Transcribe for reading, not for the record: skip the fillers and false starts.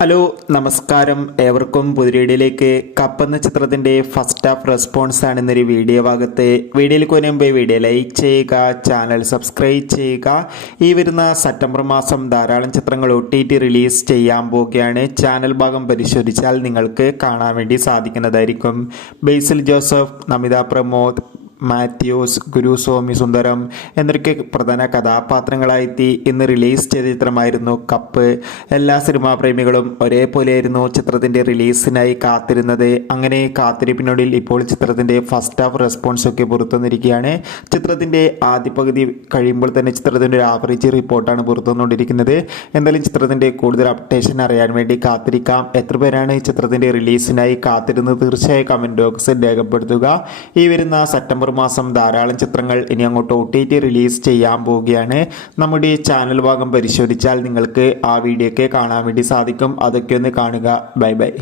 Hello നമസ്കാരം, ഏവർക്കും പുതിരീഡിയിലേക്ക്. Cup എന്ന ചിത്രത്തിൻ്റെ ഫസ്റ്റ് ഹാഫ് റെസ്പോൺസ് ആണ് ഇന്നൊരു വീഡിയോ ഭാഗത്ത്. വീഡിയോയിൽ കൊനുമ്പ് വീഡിയോ ലൈക്ക് ചെയ്യുക, ചാനൽ സബ്സ്ക്രൈബ് ചെയ്യുക. ഈ വരുന്ന സെപ്റ്റംബർ മാസം ധാരാളം ചിത്രങ്ങൾ OTT റിലീസ് ചെയ്യാൻ പോവുകയാണ്. ചാനൽ ഭാഗം പരിശോധിച്ചാൽ നിങ്ങൾക്ക് കാണാൻ വേണ്ടി സാധിക്കുന്നതായിരിക്കും. ബേസിൽ ജോസഫ്, നമിത പ്രമോദ്, മാത്യൂസ്, ഗുരുസ്വാമി സുന്ദരം എന്നൊക്കെ പ്രധാന കഥാപാത്രങ്ങളായെത്തി ഇന്ന് റിലീസ് ചെയ്ത ചിത്രമായിരുന്നു കപ്പ്. എല്ലാ സിനിമാ പ്രേമികളും ഒരേപോലെയായിരുന്നു ചിത്രത്തിൻ്റെ റിലീസിനായി കാത്തിരുന്നത്. അങ്ങനെ കാത്തിരിപ്പിനൊടുവിൽ ഇപ്പോൾ ചിത്രത്തിൻ്റെ ഫസ്റ്റ് ഹാഫ് റെസ്പോൺസ് ഒക്കെ പുറത്തുവന്നിരിക്കുകയാണ്. ചിത്രത്തിൻ്റെ ആദ്യ പകുതി കഴിയുമ്പോൾ തന്നെ ചിത്രത്തിൻ്റെ ഒരു ആവറേജ് റിപ്പോർട്ടാണ് പുറത്തുവന്നുകൊണ്ടിരിക്കുന്നത്. എന്തായാലും ചിത്രത്തിൻ്റെ കൂടുതൽ അപ്ഡേഷൻ അറിയാൻ വേണ്ടി കാത്തിരിക്കാം. എത്ര പേരാണ് ഈ ചിത്രത്തിൻ്റെ റിലീസിനായി കാത്തിരുന്നത് തീർച്ചയായും കമൻറ്റ് ബോക്സിൽ രേഖപ്പെടുത്തുക. ഈ വരുന്ന സെപ്റ്റംബർ മാസം ധാരാളം ചിത്രങ്ങൾ ഇനി അങ്ങോട്ട് OTT റിലീസ് ചെയ്യാൻ പോവുകയാണ്. നമ്മുടെ ചാനൽ ഭാഗം പരിശോധിച്ചാൽ നിങ്ങൾക്ക് ആ വീഡിയോ ഒക്കെ കാണാൻ വേണ്ടി സാധിക്കും. അതൊക്കെ ഒന്ന് കാണുക. Bye bye.